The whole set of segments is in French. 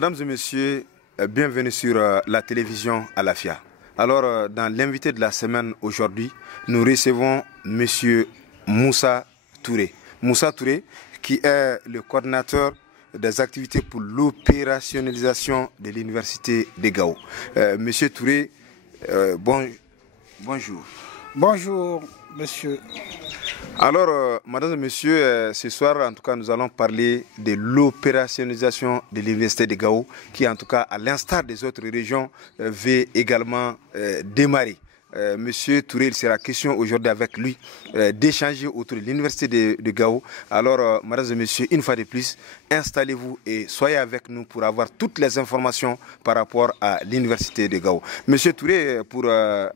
Mesdames et messieurs, bienvenue sur la télévision Alafia. Alors, dans l'invité de la semaine aujourd'hui, nous recevons Monsieur Moussa Touré. Moussa Touré, qui est le coordinateur des activités pour l'opérationnalisation de l'université de Gao. Monsieur Touré, bonjour. Bonjour, monsieur. Alors, mesdames et messieurs, ce soir, en tout cas, nous allons parler de l'opérationnalisation de l'université de Gao, qui, en tout cas, à l'instar des autres régions, va également démarrer. Monsieur Touré, il sera question aujourd'hui avec lui d'échanger autour de l'université de Gao. Alors, mesdames et messieurs, une fois de plus, installez-vous et soyez avec nous pour avoir toutes les informations par rapport à l'université de Gao. Monsieur Touré, pour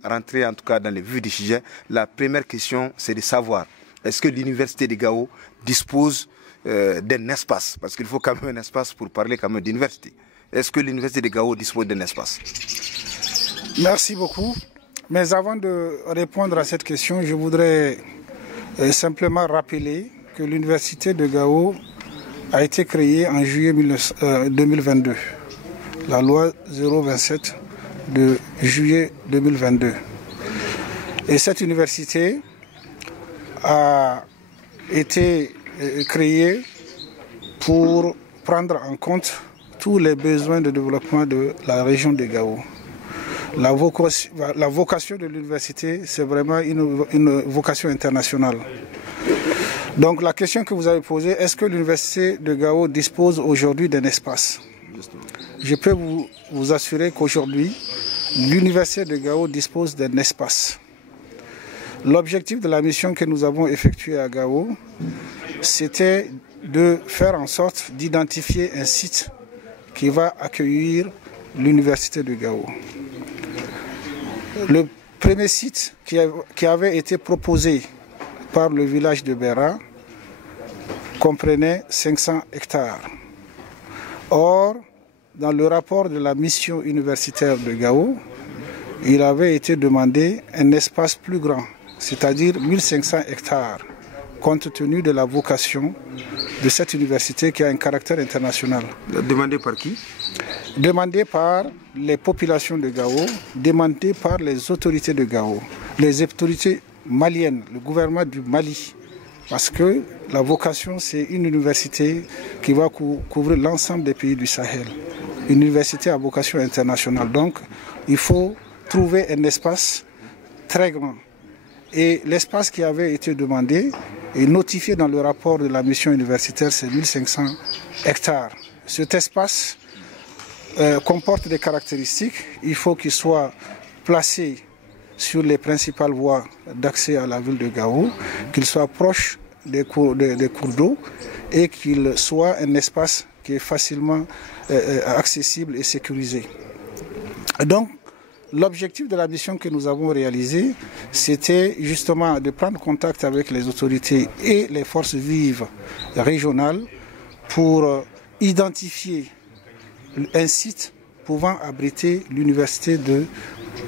rentrer en tout cas dans le vif du sujet, la première question, c'est de savoir, est-ce que l'université de Gao dispose d'un espace? Parce qu'il faut quand même un espace pour parler quand même d'université. Est-ce que l'université de Gao dispose d'un espace? Merci beaucoup. Mais avant de répondre à cette question, je voudrais simplement rappeler que l'université de Gao a été créée en juillet 2022. La loi 027 de juillet 2022. Et cette université a été créée pour prendre en compte tous les besoins de développement de la région de Gao. La vocation de l'université, c'est vraiment une vocation internationale. Donc la question que vous avez posée, est-ce que l'université de Gao dispose aujourd'hui d'un espace? Je peux vous assurer qu'aujourd'hui, l'université de Gao dispose d'un espace. L'objectif de la mission que nous avons effectuée à Gao, c'était de faire en sorte d'identifier un site qui va accueillir l'université de Gao. Le premier site qui avait été proposé par le village de Bera comprenait 500 hectares. Or, dans le rapport de la mission universitaire de Gao, il avait été demandé un espace plus grand, c'est-à-dire 1500 hectares, compte tenu de la vocation de cette université qui a un caractère international. Demandé par qui? Demandé par les populations de Gao, demandé par les autorités de Gao, les autorités maliennes, le gouvernement du Mali. Parce que la vocation, c'est une université qui va couvrir l'ensemble des pays du Sahel. Une université à vocation internationale. Donc, il faut trouver un espace très grand. Et l'espace qui avait été demandé et notifié dans le rapport de la mission universitaire, c'est 1500 hectares. Cet espace comporte des caractéristiques. Il faut qu'il soit placé sur les principales voies d'accès à la ville de Gao, qu'il soit proche des cours d'eau et qu'il soit un espace qui est facilement accessible et sécurisé. Donc, l'objectif de la mission que nous avons réalisée, c'était justement de prendre contact avec les autorités et les forces vives régionales pour identifier un site pouvant abriter l'université de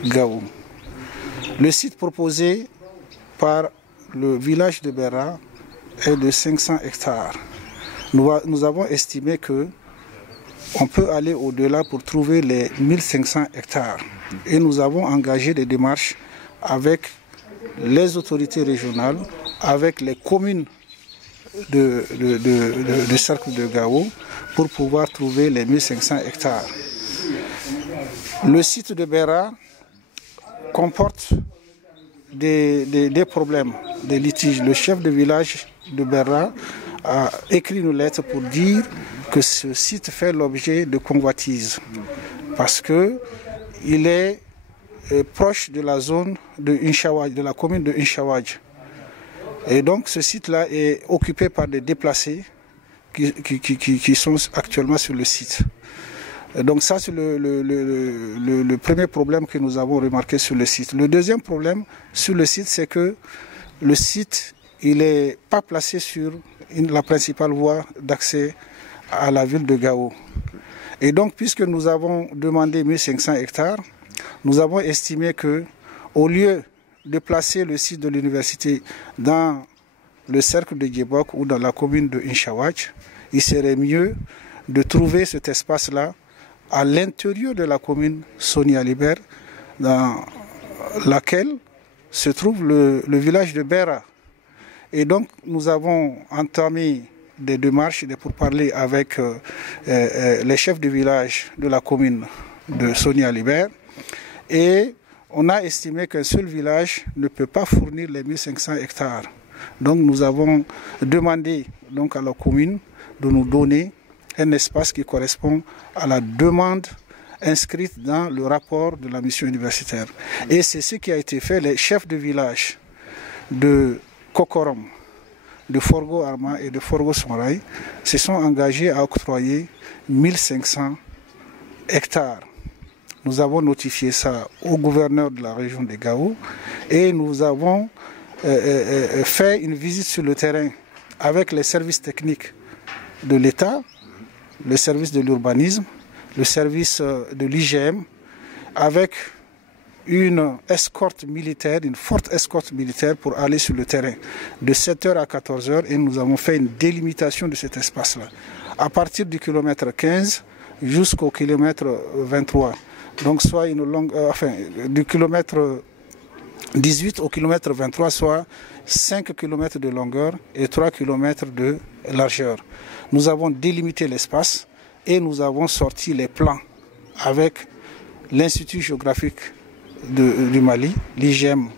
Gao. Le site proposé par le village de Bera est de 500 hectares. Nous avons estimé qu'on peut aller au-delà pour trouver les 1500 hectares. Et nous avons engagé des démarches avec les autorités régionales, avec les communes du cercle de Gao pour pouvoir trouver les 1500 hectares. Le site de Bera comporte des problèmes, des litiges. Le chef de village de Bera a écrit une lettre pour dire que ce site fait l'objet de convoitises parce qu'il est proche de la zone de Inchawaj, de la commune de Inchawaj. Et donc ce site-là est occupé par des déplacés qui sont actuellement sur le site. Donc ça, c'est le premier problème que nous avons remarqué sur le site. Le deuxième problème sur le site, c'est que le site, il n'est pas placé sur la principale voie d'accès à la ville de Gao. Et donc, puisque nous avons demandé 1500 hectares, nous avons estimé qu'au lieu de placer le site de l'université dans le cercle de Djebok ou dans la commune de Inchawaj, il serait mieux de trouver cet espace-là à l'intérieur de la commune Soni Alibert, dans laquelle se trouve le village de Bera. Et donc nous avons entamé des démarches, des pourparlers avec les chefs de village de la commune de Soni Alibert. Et on a estimé qu'un seul village ne peut pas fournir les 1500 hectares. Donc nous avons demandé donc à la commune de nous donner un espace qui correspond à la demande inscrite dans le rapport de la mission universitaire. Et c'est ce qui a été fait. Les chefs de village de Kokorom, de Forgo Arma et de Forgo Sonrai se sont engagés à octroyer 1500 hectares. Nous avons notifié ça au gouverneur de la région de Gao et nous avons fait une visite sur le terrain avec les services techniques de l'État, le service de l'urbanisme, le service de l'IGM, avec une escorte militaire, une forte escorte militaire pour aller sur le terrain de 7h à 14h et nous avons fait une délimitation de cet espace-là. À partir du kilomètre 15 jusqu'au kilomètre 23. Donc soit une longue, du kilomètre 18 au kilomètre 23, soit 5 km de longueur et 3 km de largeur. Nous avons délimité l'espace et nous avons sorti les plans avec l'Institut géographique du Mali, l'IGM,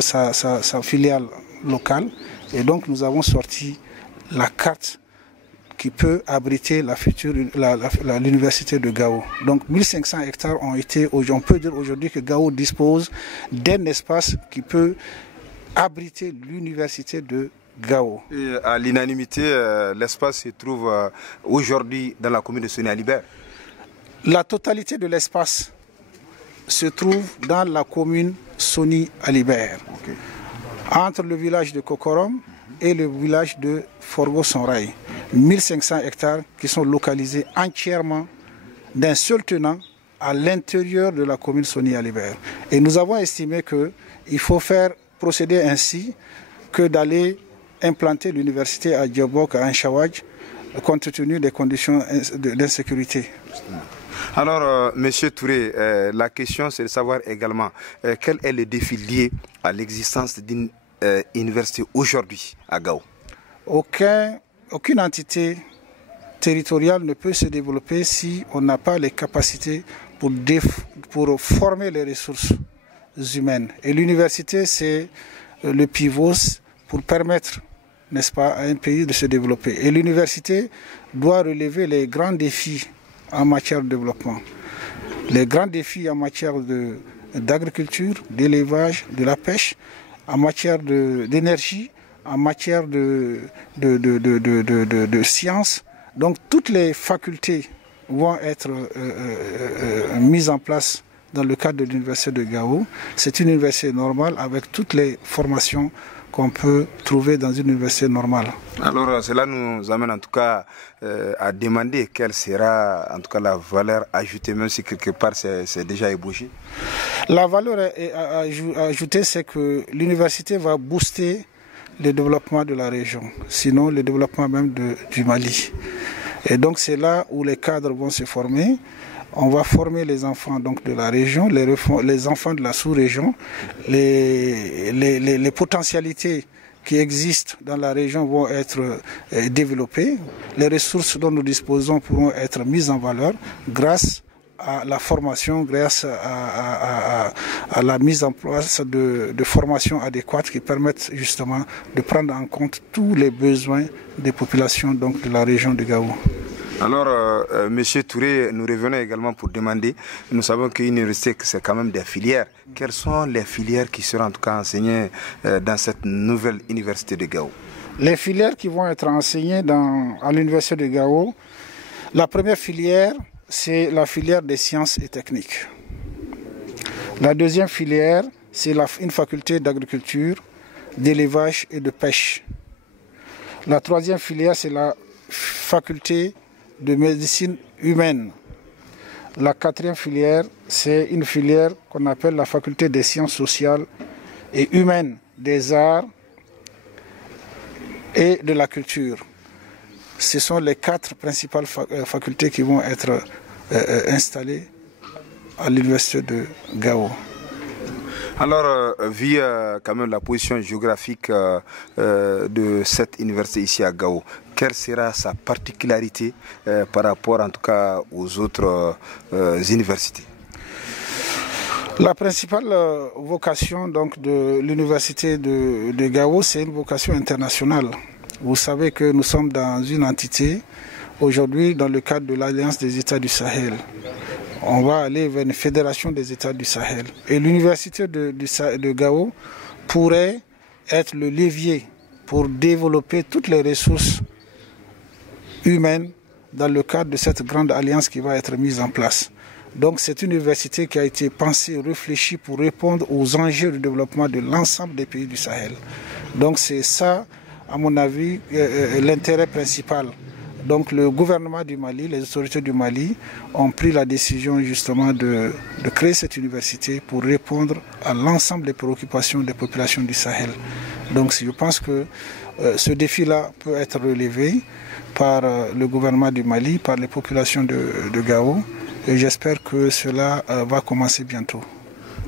sa filiale locale. Et donc nous avons sorti la carte qui peut abriter l'université de Gao. Donc 1500 hectares ont été, on peut dire aujourd'hui que Gao dispose d'un espace qui peut abriter l'université de Gao. Et à l'unanimité, l'espace se trouve aujourd'hui dans la commune de Soni Alibert. La totalité de l'espace se trouve dans la commune Soni Alibert, okay, entre le village de Kokorom et le village de Forgo Sonrai. 1500 hectares qui sont localisés entièrement d'un seul tenant à l'intérieur de la commune Soni Alibert. Et nous avons estimé qu'il faut procéder ainsi que d'aller implanter l'université à Djobok, à Anchawaj, compte tenu des conditions d'insécurité. Alors, Monsieur Touré, la question c'est de savoir également quel est le défi lié à l'existence d'une université aujourd'hui à Gao. Aucune entité territoriale ne peut se développer si on n'a pas les capacités pour former les ressources humaines. Et l'université, c'est le pivot pour permettre, n'est-ce pas, à un pays de se développer. Et l'université doit relever les grands défis en matière de développement. Les grands défis en matière d'agriculture, d'élevage, de la pêche, en matière d'énergie, en matière de sciences. Donc toutes les facultés vont être mises en place dans le cadre de l'université de Gao. C'est une université normale avec toutes les formations qu'on peut trouver dans une université normale. Alors cela nous amène en tout cas à demander quelle sera en tout cas la valeur ajoutée, même si quelque part c'est déjà ébauché. La valeur ajoutée, c'est que l'université va booster le développement de la région, sinon le développement même du Mali. Et donc c'est là où les cadres vont se former. On va former les enfants donc de la région, les enfants de la sous-région. Les potentialités qui existent dans la région vont être développées. Les ressources dont nous disposons pourront être mises en valeur grâce à la formation, grâce à la mise en place de formations adéquates qui permettent justement de prendre en compte tous les besoins des populations donc, de la région de Gao. Alors, Monsieur Touré, nous revenons également pour demander, nous savons qu'une université, c'est quand même des filières. Quelles sont les filières qui seront en tout cas enseignées dans cette nouvelle université de Gao? Les filières qui vont être enseignées à l'université de Gao, la première filière, c'est la filière des sciences et techniques. La deuxième filière, c'est une faculté d'agriculture, d'élevage et de pêche. La troisième filière, c'est la faculté de médecine humaine. La quatrième filière, c'est une filière qu'on appelle la faculté des sciences sociales et humaines, des arts et de la culture. Ce sont les quatre principales facultés qui vont être installés à l'université de Gao. Alors, vu quand même la position géographique de cette université ici à Gao, quelle sera sa particularité par rapport en tout cas aux autres universités? La principale vocation donc, de l'université de Gao, c'est une vocation internationale. Vous savez que nous sommes dans une entité, aujourd'hui dans le cadre de l'Alliance des États du Sahel. On va aller vers une fédération des États du Sahel. Et l'université de Gao pourrait être le levier pour développer toutes les ressources humaines dans le cadre de cette grande alliance qui va être mise en place. Donc c'est une université qui a été pensée, réfléchie pour répondre aux enjeux de développement de l'ensemble des pays du Sahel. Donc c'est ça, à mon avis, l'intérêt principal. Donc le gouvernement du Mali, les autorités du Mali ont pris la décision justement de créer cette université pour répondre à l'ensemble des préoccupations des populations du Sahel. Donc je pense que ce défi-là peut être relevé par le gouvernement du Mali, par les populations de Gao, et j'espère que cela va commencer bientôt.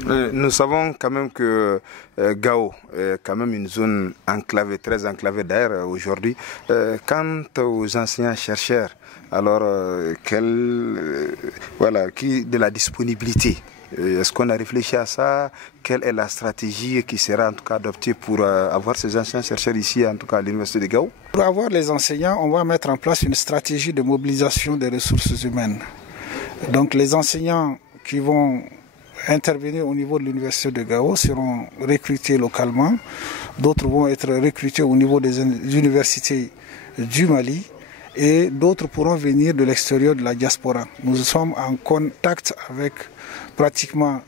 Nous savons quand même que Gao est quand même une zone enclavée, très enclavée d'ailleurs aujourd'hui. Quant aux enseignants-chercheurs, alors de la disponibilité, est-ce qu'on a réfléchi à ça? Quelle est la stratégie qui sera en tout cas adoptée pour avoir ces enseignants-chercheurs ici, en tout cas à l'université de Gao? Pour avoir les enseignants, on va mettre en place une stratégie de mobilisation des ressources humaines. Donc les enseignants qui vont intervenir au niveau de l'université de Gao seront recrutés localement. D'autres vont être recrutés au niveau des universités du Mali et d'autres pourront venir de l'extérieur de la diaspora. Nous sommes en contact avec pratiquement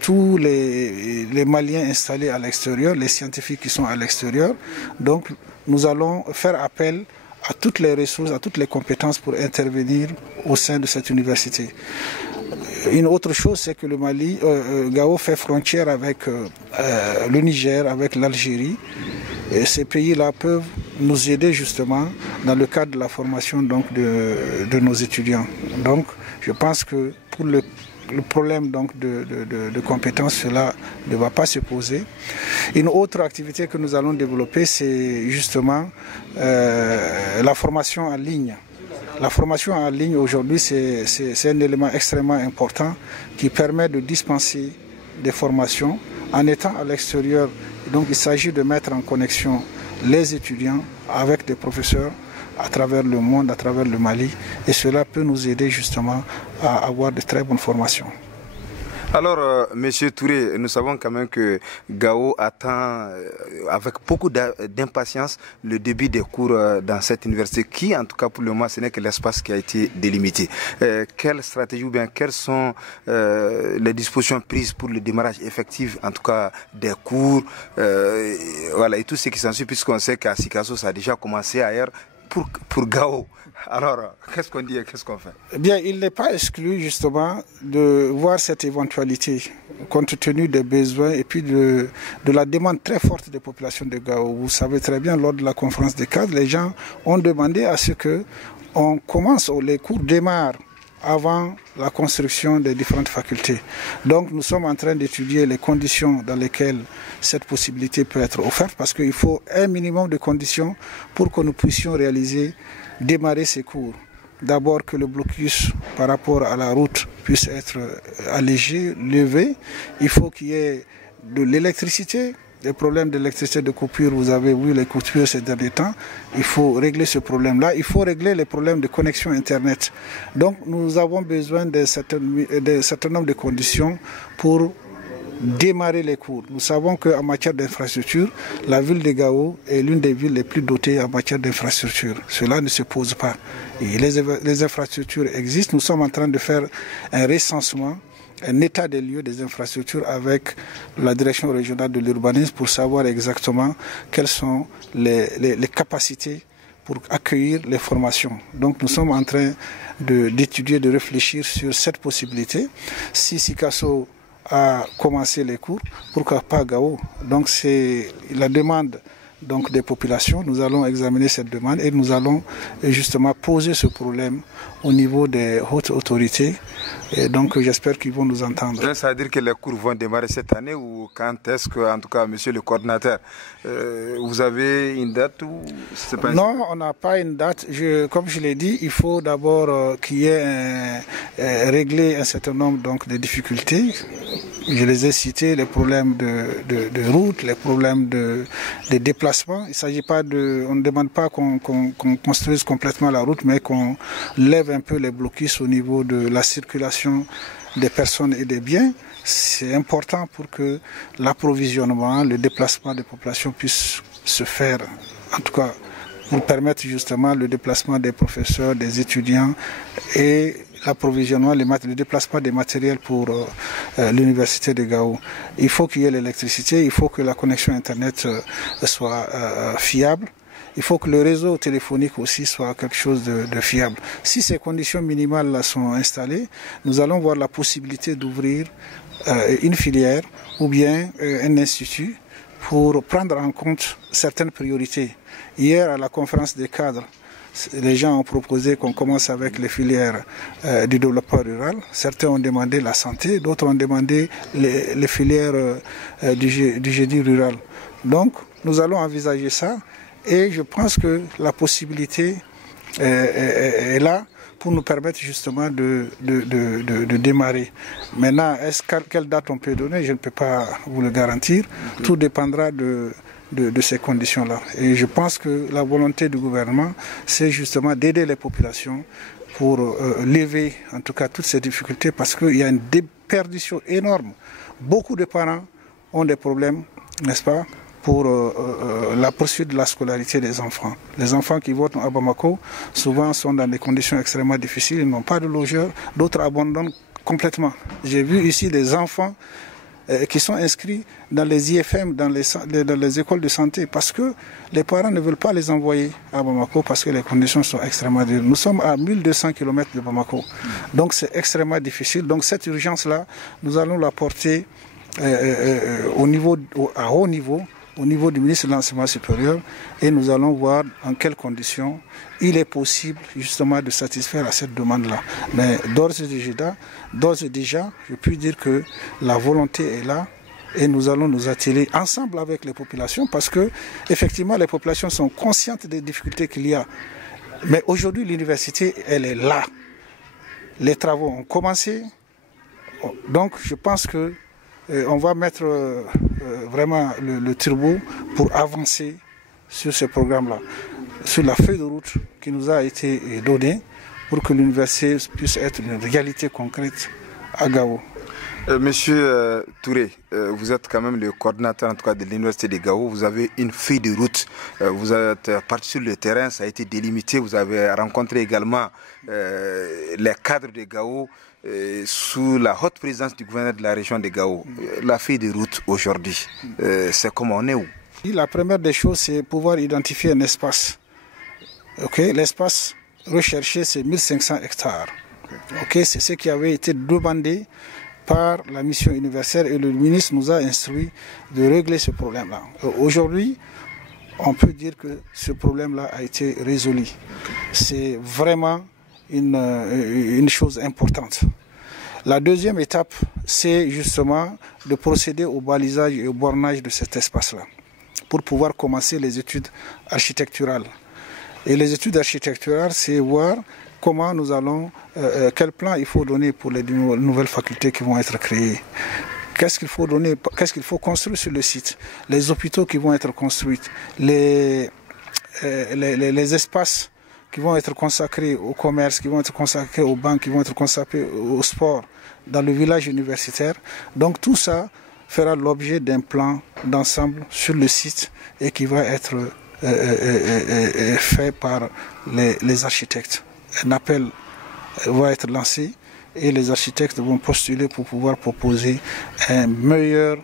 tous les Maliens installés à l'extérieur, les scientifiques qui sont à l'extérieur. Donc nous allons faire appel à toutes les ressources, à toutes les compétences pour intervenir au sein de cette université. Une autre chose, c'est que le Mali, Gao fait frontière avec le Niger, avec l'Algérie. Et ces pays-là peuvent nous aider justement dans le cadre de la formation donc, de nos étudiants. Donc je pense que pour le problème donc, de compétences, cela ne va pas se poser. Une autre activité que nous allons développer, c'est justement la formation en ligne. La formation en ligne aujourd'hui, c'est un élément extrêmement important qui permet de dispenser des formations en étant à l'extérieur. Donc il s'agit de mettre en connexion les étudiants avec des professeurs à travers le monde, à travers le Mali, et cela peut nous aider justement à avoir de très bonnes formations. Alors, Monsieur Touré, nous savons quand même que Gao attend avec beaucoup d'impatience le début des cours dans cette université qui, en tout cas pour le moment, ce n'est que l'espace qui a été délimité. Quelle stratégie ou bien quelles sont les dispositions prises pour le démarrage effectif, en tout cas des cours, et tout ce qui s'ensuit, puisqu'on sait qu'à Sikasso, ça a déjà commencé ailleurs. Pour Gao. Alors, qu'est-ce qu'on dit et qu'est-ce qu'on fait? Eh bien, il n'est pas exclu justement de voir cette éventualité, compte tenu des besoins et puis de la demande très forte des populations de Gao. Vous savez très bien, lors de la conférence des cadres, les gens ont demandé à ce qu'on commence, les cours démarrent avant la construction des différentes facultés. Donc nous sommes en train d'étudier les conditions dans lesquelles cette possibilité peut être offerte, parce qu'il faut un minimum de conditions pour que nous puissions démarrer ces cours. D'abord que le blocus par rapport à la route puisse être allégé, levé. Il faut qu'il y ait de l'électricité. Les problèmes d'électricité, de coupure, vous avez vu les coupures ces derniers temps. Il faut régler ce problème-là. Il faut régler les problèmes de connexion Internet. Donc nous avons besoin d'un certain nombre de conditions pour démarrer les cours. Nous savons qu'en matière d'infrastructure, la ville de Gao est l'une des villes les plus dotées en matière d'infrastructure. Cela ne se pose pas. Et les infrastructures existent. Nous sommes en train de faire un recensement, un état des lieux des infrastructures avec la direction régionale de l'urbanisme pour savoir exactement quelles sont les capacités pour accueillir les formations. Donc nous sommes en train d'étudier, de réfléchir sur cette possibilité. Si Sikasso a commencé les cours, pourquoi pas Gao? Donc c'est la demande donc des populations. Nous allons examiner cette demande et nous allons justement poser ce problème au niveau des hautes autorités. Et donc j'espère qu'ils vont nous entendre. Ça veut dire que les cours vont démarrer cette année ou quand est-ce que, en tout cas, monsieur le coordinateur, vous avez une date ou c'est pas Non, on n'a pas une date. Comme je l'ai dit, il faut d'abord qu'il y ait réglé un certain nombre donc, de difficultés. Je les ai cités, les problèmes de route, les problèmes de déplacement. Il s'agit pas on ne demande pas qu'on construise complètement la route, mais qu'on lève un peu les blocus au niveau de la circulation des personnes et des biens. C'est important pour que l'approvisionnement, le déplacement des populations puisse se faire, en tout cas pour permettre justement le déplacement des professeurs, des étudiants et l'approvisionnement, le déplacement des matériels pour l'université de Gao. Il faut qu'il y ait l'électricité, il faut que la connexion Internet soit fiable. Il faut que le réseau téléphonique aussi soit quelque chose de fiable. Si ces conditions minimales là sont installées, nous allons voir la possibilité d'ouvrir une filière ou bien un institut pour prendre en compte certaines priorités. Hier, à la conférence des cadres, les gens ont proposé qu'on commence avec les filières du développement rural. Certains ont demandé la santé, d'autres ont demandé les filières du génie rural. Donc, nous allons envisager ça et je pense que la possibilité est là pour nous permettre justement de démarrer. Maintenant, quelle date on peut donner, je ne peux pas vous le garantir. Tout dépendra de ces conditions-là. Et je pense que la volonté du gouvernement, c'est justement d'aider les populations pour lever en tout cas toutes ces difficultés parce qu'il y a une déperdition énorme. Beaucoup de parents ont des problèmes, n'est-ce pas, pour la poursuite de la scolarité des enfants. Les enfants qui vont à Bamako, souvent sont dans des conditions extrêmement difficiles, ils n'ont pas de logeur, d'autres abandonnent complètement. J'ai vu ici des enfants qui sont inscrits dans les IFM, dans les écoles de santé, parce que les parents ne veulent pas les envoyer à Bamako parce que les conditions sont extrêmement difficiles. Nous sommes à 1200 km de Bamako, donc c'est extrêmement difficile. Donc cette urgence-là, nous allons la porter à haut niveau, au niveau du ministre de l'Enseignement supérieur, et nous allons voir en quelles conditions il est possible justement de satisfaire à cette demande-là. Mais d'ores et déjà, je puis dire que la volonté est là et nous allons nous atteler ensemble avec les populations parce que effectivement les populations sont conscientes des difficultés qu'il y a. Mais aujourd'hui l'université, elle est là. Les travaux ont commencé, donc je pense que on va mettre vraiment le turbo pour avancer sur ce programme-là, sur la feuille de route qui nous a été donnée pour que l'université puisse être une réalité concrète à Gao. Monsieur Touré, vous êtes quand même le coordinateur en tout cas de l'université de Gao. Vous avez une feuille de route. Vous êtes parti sur le terrain, ça a été délimité. Vous avez rencontré également les cadres de Gao sous la haute présidence du gouverneur de la région de Gao. La feuille de route aujourd'hui, c'est comment on est où? La première des choses, c'est pouvoir identifier un espace. L'espace recherché, c'est 1500 hectares. C'est ce qui avait été demandé par la mission universelle et le ministre nous a instruit de régler ce problème-là. Aujourd'hui, on peut dire que ce problème-là a été résolu. C'est vraiment une chose importante. La deuxième étape, c'est justement de procéder au balisage et au bornage de cet espace-là pour pouvoir commencer les études architecturales. Et les études architecturales, c'est voir comment nous allons, quel plan il faut donner pour les nouvelles facultés qui vont être créées. Qu'est-ce qu'il faut donner, qu'est-ce qu'il faut construire sur le site, les hôpitaux qui vont être construits, les espaces qui vont être consacrés au commerce, qui vont être consacrés aux banques, qui vont être consacrés au sport dans le village universitaire. Donc tout ça fera l'objet d'un plan d'ensemble sur le site et qui va être fait par les architectes. Un appel va être lancé et les architectes vont postuler pour pouvoir proposer un meilleur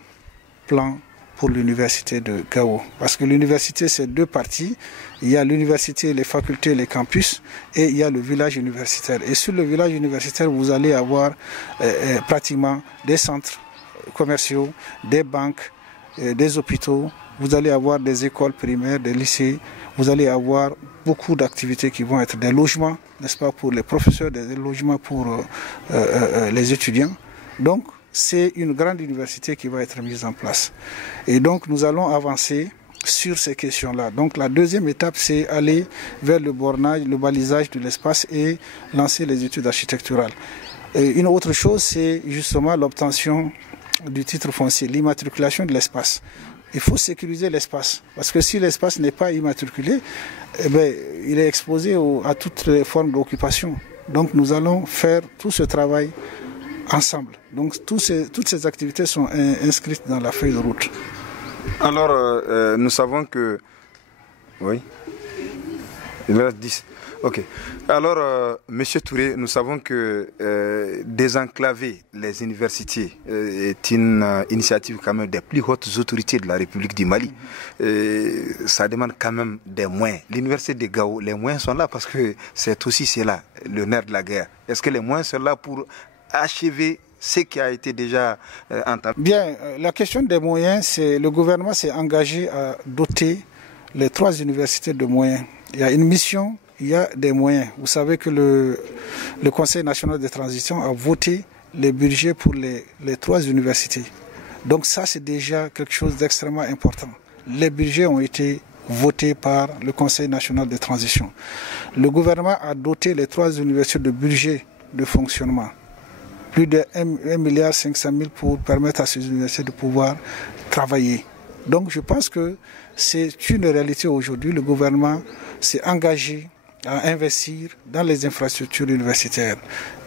plan pour l'université de Gao. Parce que l'université, c'est deux parties. Il y a l'université, les facultés, les campus, et il y a le village universitaire. Et sur le village universitaire, vous allez avoir pratiquement des centres commerciaux, des banques, des hôpitaux, vous allez avoir des écoles primaires, des lycées, vous allez avoir beaucoup d'activités qui vont être des logements, n'est-ce pas, pour les professeurs, des logements pour les étudiants. Donc, c'est une grande université qui va être mise en place. Et donc, nous allons avancer sur ces questions-là. Donc, la deuxième étape, c'est aller vers le bornage, le balisage de l'espace et lancer les études architecturales. Et une autre chose, c'est justement l'obtention du titre foncier, l'immatriculation de l'espace. Il faut sécuriser l'espace, parce que si l'espace n'est pas immatriculé, eh bien, il est exposé à toutes les formes d'occupation. Donc nous allons faire tout ce travail ensemble. Donc toutes ces activités sont inscrites dans la feuille de route. Alors, nous savons que... Oui. Il reste 10. Ok. Alors, Monsieur Touré, nous savons que désenclaver les universités est une initiative quand même des plus hautes autorités de la République du Mali. Ça demande quand même des moyens. L'université de Gao, les moyens sont là parce que c'est aussi là, le nerf de la guerre. Est-ce que les moyens sont là pour achever ce qui a été déjà entamé? Bien, la question des moyens, c'est le gouvernement s'est engagé à doter les 3 universités de moyens. Il y a une mission, il y a des moyens. Vous savez que le Conseil national de transition a voté les budgets pour les 3 universités. Donc ça, c'est déjà quelque chose d'extrêmement important. Les budgets ont été votés par le Conseil national de transition. Le gouvernement a doté les 3 universités de budget de fonctionnement. Plus de 1,5 milliard pour permettre à ces universités de pouvoir travailler. Donc je pense que c'est une réalité aujourd'hui. Le gouvernement s'est engagé à investir dans les infrastructures universitaires.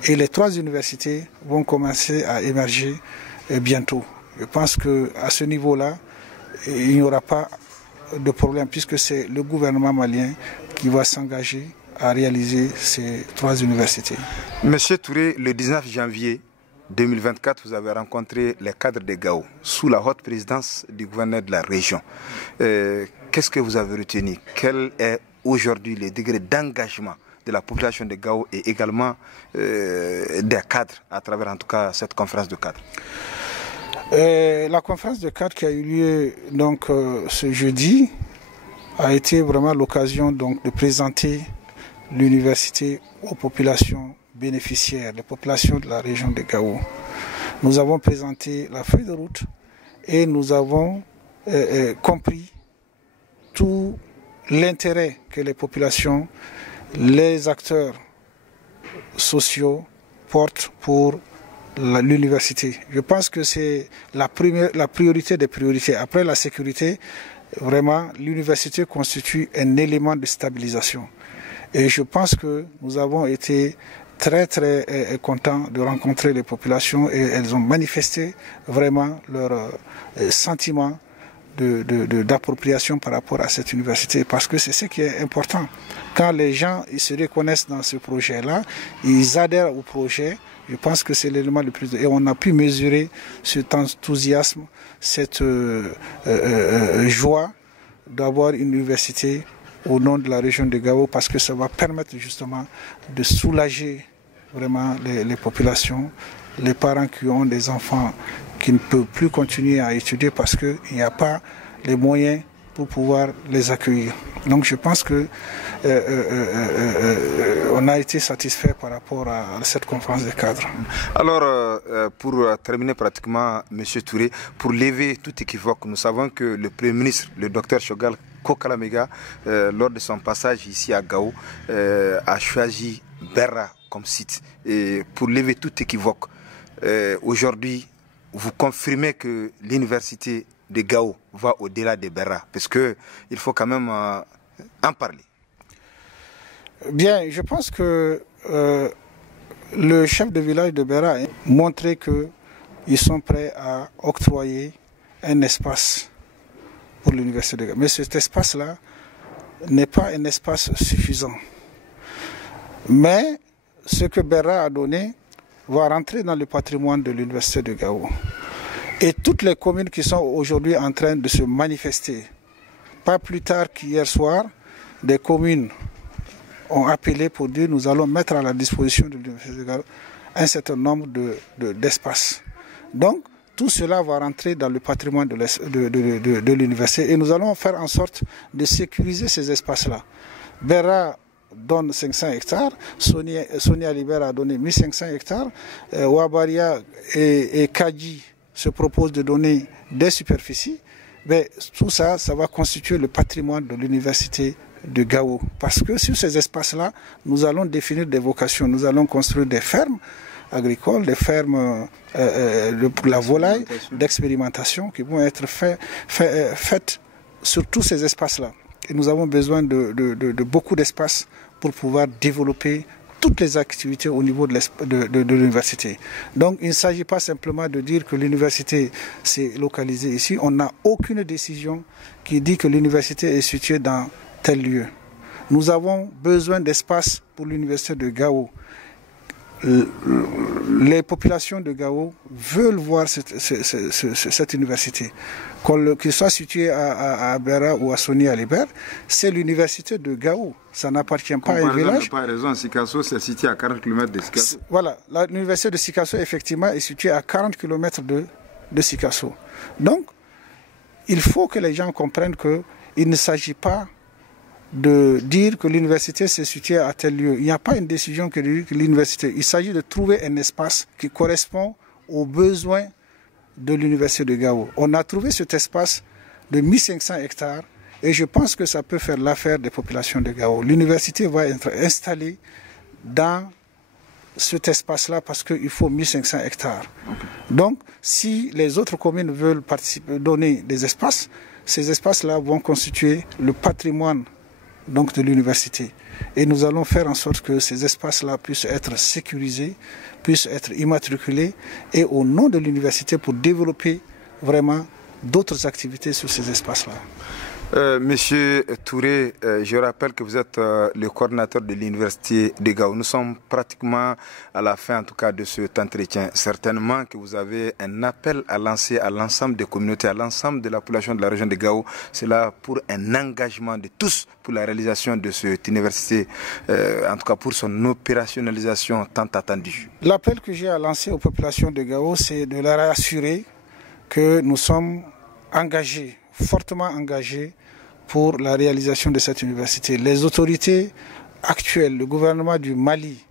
Et les 3 universités vont commencer à émerger bientôt. Je pense qu'à ce niveau-là, il n'y aura pas de problème puisque c'est le gouvernement malien qui va s'engager à réaliser ces 3 universités. Monsieur Touré, le 19 janvier 2024, vous avez rencontré les cadres de Gao sous la haute présidence du gouverneur de la région. Qu'est-ce que vous avez retenu? Quel est aujourd'hui le degré d'engagement de la population de Gao et également des cadres à travers en tout cas cette conférence de cadres? La conférence de cadres qui a eu lieu donc, ce jeudi a été vraiment l'occasion donc, de présenter l'université aux populations bénéficiaires, les populations de la région de Gao. Nous avons présenté la feuille de route et nous avons compris tout l'intérêt que les populations, les acteurs sociaux portent pour l'université. Je pense que c'est la priorité des priorités. Après la sécurité, vraiment, l'université constitue un élément de stabilisation. Et je pense que nous avons été très contents de rencontrer les populations et elles ont manifesté vraiment leur sentiment d'appropriation par rapport à cette université, parce que c'est ce qui est important. Quand les gens ils se reconnaissent dans ce projet-là, ils adhèrent au projet, je pense que c'est l'élément le plus... Et on a pu mesurer cet enthousiasme, cette joie d'avoir une université au nom de la région de Gao, parce que ça va permettre justement de soulager vraiment les populations, les parents qui ont des enfants qui ne peuvent plus continuer à étudier parce qu'il n'y a pas les moyens pour pouvoir les accueillir. Donc je pense que on a été satisfait par rapport à cette conférence de cadres. Alors, pour terminer pratiquement, M. Touré, pour lever tout équivoque, nous savons que le Premier ministre, le Dr Choguel Kokalamega, lors de son passage ici à Gao, a choisi Berra comme site. Et pour lever tout équivoque, aujourd'hui, vous confirmez que l'université de Gao va au-delà de Berra, parce qu'il faut quand même en parler. Bien, je pense que le chef de village de Berra a montré qu'ils sont prêts à octroyer un espace pour l'université de Gao. Mais cet espace-là n'est pas un espace suffisant. Mais ce que Berra a donné va rentrer dans le patrimoine de l'université de Gao. Et toutes les communes qui sont aujourd'hui en train de se manifester, pas plus tard qu'hier soir, des communes ont appelé pour dire nous allons mettre à la disposition de l'université de Gao un certain nombre d'espaces. Donc, tout cela va rentrer dans le patrimoine de l'université et nous allons faire en sorte de sécuriser ces espaces-là. Berra donne 500 hectares, Sonia Libert a donné 1500 hectares, Wabaria et Kadji se proposent de donner des superficies. Mais tout ça, ça va constituer le patrimoine de l'université de Gao. Parce que sur ces espaces-là, nous allons définir des vocations, nous allons construire des fermes agricoles, des fermes pour la volaille, d'expérimentation qui vont être faites sur tous ces espaces-là. Et nous avons besoin de beaucoup d'espace pour pouvoir développer toutes les activités au niveau de l'université. Donc il ne s'agit pas simplement de dire que l'université s'est localisée ici. On n'a aucune décision qui dit que l'université est située dans tel lieu. Nous avons besoin d'espace pour l'université de Gao. Les populations de Gao veulent voir cette université. Qu'il soit situé à Berra ou à Sonia Libert, c'est l'université de Gao. Ça n'appartient pas à un village. Pas raison, Sikasso, c'est situé à 40 km de Sikasso. Voilà, l'université de Sikasso, effectivement, est située à 40 km de Sikasso. Donc, il faut que les gens comprennent qu'il ne s'agit pas de dire que l'université s'est située à tel lieu. Il n'y a pas une décision que l'université. Il s'agit de trouver un espace qui correspond aux besoins de l'université de Gao. On a trouvé cet espace de 1500 hectares et je pense que ça peut faire l'affaire des populations de Gao. L'université va être installée dans cet espace-là parce qu'il faut 1500 hectares. Donc, si les autres communes veulent donner des espaces, ces espaces-là vont constituer le patrimoine donc de l'université. Et nous allons faire en sorte que ces espaces-là puissent être sécurisés, puissent être immatriculés et au nom de l'université pour développer vraiment d'autres activités sur ces espaces-là. Monsieur Touré, je rappelle que vous êtes le coordinateur de l'université de Gao. Nous sommes pratiquement à la fin, en tout cas, de cet entretien. Certainement que vous avez un appel à lancer à l'ensemble des communautés, à l'ensemble de la population de la région de Gao. C'est là pour un engagement de tous pour la réalisation de cette université, en tout cas pour son opérationnalisation tant attendue. L'appel que j'ai à lancer aux populations de Gao, c'est de leur assurer que nous sommes engagés, fortement engagés pour la réalisation de cette université. Les autorités actuelles, le gouvernement du Mali,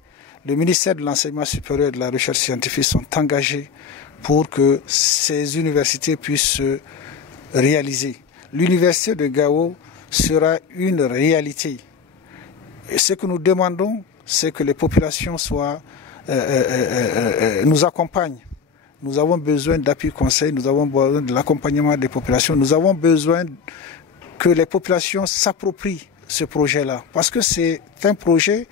le ministère de l'Enseignement supérieur et de la Recherche scientifique sont engagés pour que ces universités puissent se réaliser. L'université de Gao sera une réalité. Et ce que nous demandons, c'est que les populations nous accompagnent. Nous avons besoin d'appui conseil, nous avons besoin de l'accompagnement des populations, nous avons besoin que les populations s'approprient ce projet-là. Parce que c'est un projet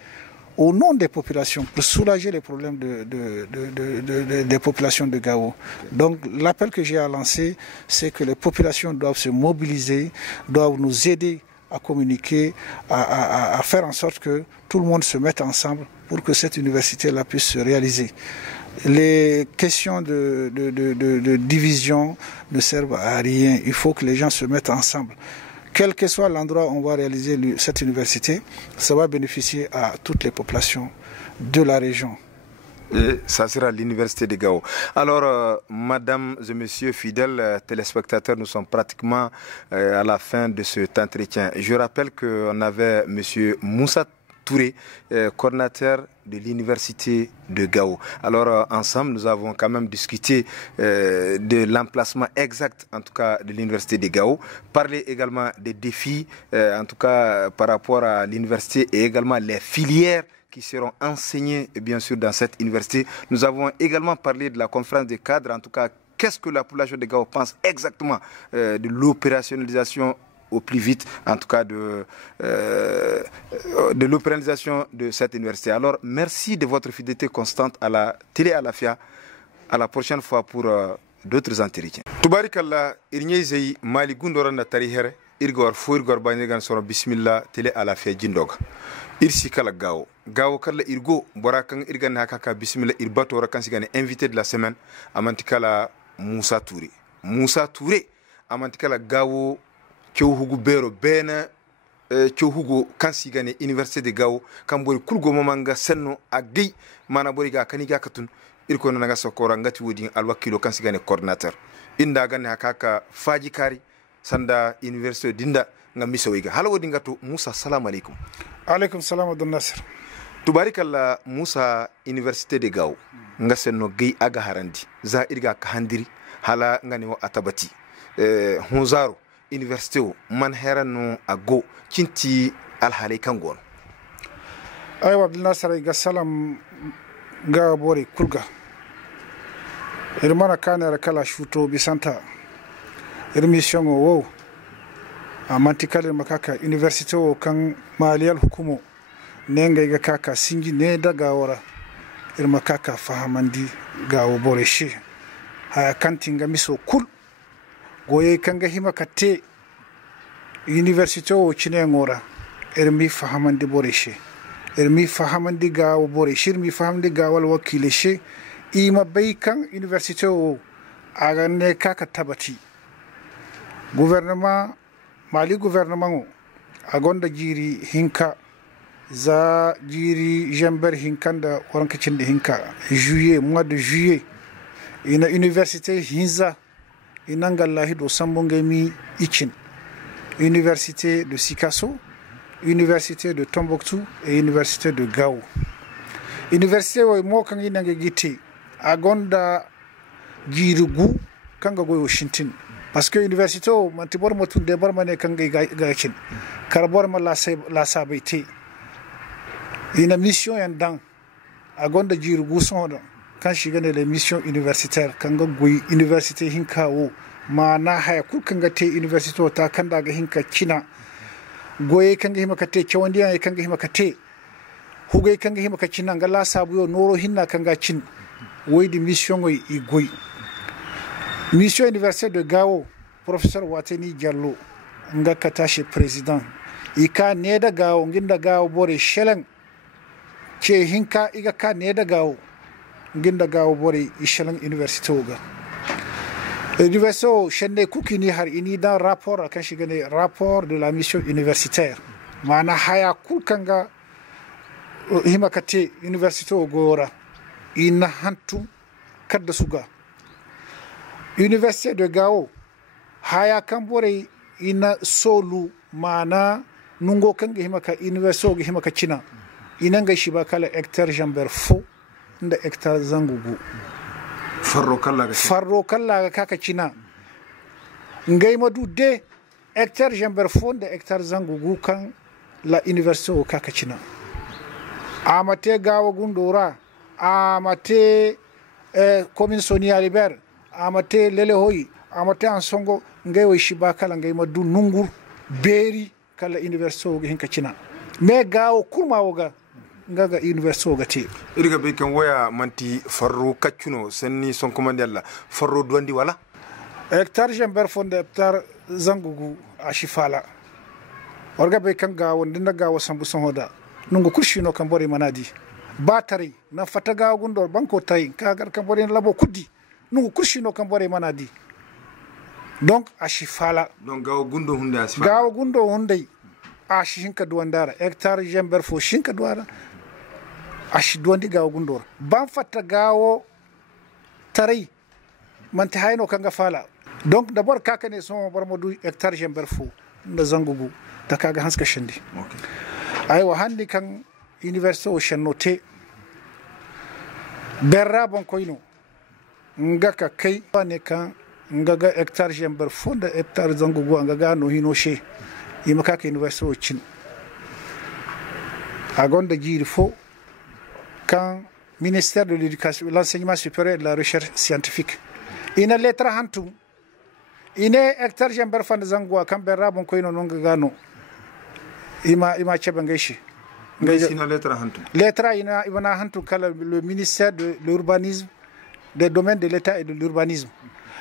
au nom des populations, pour soulager les problèmes des populations de Gao. Donc l'appel que j'ai à lancer, c'est que les populations doivent se mobiliser, doivent nous aider à communiquer, à faire en sorte que tout le monde se mette ensemble pour que cette université-là puisse se réaliser. Les questions de division ne servent à rien. Il faut que les gens se mettent ensemble. Quel que soit l'endroit où on va réaliser cette université, ça va bénéficier à toutes les populations de la région. Et ça sera l'université de Gao. Alors, mesdames et messieurs, fidèles téléspectateurs, nous sommes pratiquement à la fin de cet entretien. Je rappelle qu'on avait M. Moussa Touré, coordinateur de l'université de Gao. Alors ensemble, nous avons quand même discuté de l'emplacement exact, en tout cas, de l'université de Gao. Parler également des défis, en tout cas, par rapport à l'université et également les filières qui seront enseignées, bien sûr, dans cette université. Nous avons également parlé de la conférence des cadres, en tout cas, qu'est-ce que la population de Gao pense exactement de l'opérationnalisation au plus vite, en tout cas de l'opérationnalisation de cette université. Alors, merci de votre fidélité constante à la télé Alafia. À la prochaine fois pour d'autres entretiens. Tubarikalla, irnyezei mali gundora na tarihere, irgor fo irgor banyegan soro bismillah télé Alafia jindog. Irsi kala Gao. Gao kala irgo borakan irgan hakaka bismillah irbato rakan sigane invité de la semaine amantikala Moussa Touré. Moussa Touré amantikala Gao Hugo Bero Bena Hugo Kansigane Université de Gao Kambori Kulgo Momanga Senno Agei Manaboriga Kaniga Katun irko naga sokora ngati wodi alwakilo kan sigane coordinateur inda ganne hakaka faji kari sanda université dinda ngam misowiga hala wodi ngato Musa assalamu alaikum. Alaikum salam Abdul Nasir. Tubarikalla Musa université de Gao ngasenno gey aga harandi za irga ka handiri hala ngani o atabati hunzaro université o man herano ago cinti alhali kangon. Aywa Abdul Nasir ga salam ga bore kulga irmana kana kala shuto bisanta irmission o wo amantikale makaka université o kan maliyal hukumo nenga ga kaka singi ne daga wora irma kaka fahamandi ga wo bore she haya kantinga miso kul goye kanga hima kate université o cine ngora irmi fahamandi bore she irmi fahamandi ga wo bore she irmi fahamandi ga wal wakile she ima baykan université o aga ne kaka tabati gouvernement mali gouvernement o agonda jiri hinka za jiri jamber hinkanda warankacin da hinka juillet mois de juillet ina université hinza ina ngallahi do sambonge mi ichin université de Sikasso, université de Tombouctou et université de Gao. Université wo mo kan ina ngiti agonda jirugu kanga go Washington parce que université o mantibor motun de barmane kanga gachin karbor ma la sabaiti ina mission yandan agonda jirugu sonda kan shiga ne les missions universitaires kanga goyi université hinkawo mana haya ku kanga te université ta kan daga hinka kina goye kanga himaka te kyawandiya kanga himaka te hugai kanga himaka kina ngala sabuyo noro hinna kanga kin woydi mission goy i goy mission université de Gao professeur Wateni Diallo nga katashi président ika ne da Gao nginda Gao bore shelen ke hinka iga ka ne da Gao nginda Gao bore ishelen université oga université o shenne kukini har ini da rapport akan shiga ne rapport de la mission universitaire mana haya kulkanga himakate université o gora ina hantu kadda suga université de Gao haya kambore ina solu mana nungo kanga himaka université o himaka china ina ga shi ba kala hectare jamber fo nda hectare zangugu farro kalla ga kaka china ngai madu de hectare jamber fo nda hectare zangugu kan la université o kaka china amate Gawo gundora amate commune Soni Alibert amate lele hoyi amate ansongo ngai wo shiba kala ngai madu nungur beri kala université o hinka china me Gawo kurma woga ngaga université o gate iriga be kan waya manti farro kaccuno sanni son commande alla farro dondi wala hectare jamber fonde hectare zangugu ashifala orga be kan Gawo ndinda Gawo sambu son hoda nungo kurshino kan bore manadi batari na fataga gundo banko tay kagar kan bore labo kuddi nungo kurshino kan bore manadi donc ashifala donc Gawo gundo hunde ashifala Gawo gundo hunde ashi hinka duwandara hectare jamber fo shinka duwara ashi duwandi Gawo gundo ban fatta Gawo tarai manti hayno kanga fala donc d'abord kakane son barmodu hectare jamber fo nda zangugu takaga hanska shindi okay. aywa handi kan université o shannote berra bon koyno ngaka kay ne kan ngaga hectare jamber fonda hectare zangugu ngaga no hino she imaka ka université o chin agonda jiri fo kan ministère de l'éducation l'enseignement supérieur et de la recherche scientifique ina lettre hantu ine hectare jamber fonda zangugu kan berra bon koyno no ngaga no ima cheba ngaishi ina lettre ina ibana hantu kala le ministère de l'urbanisme des domaines de l'état et de l'urbanisme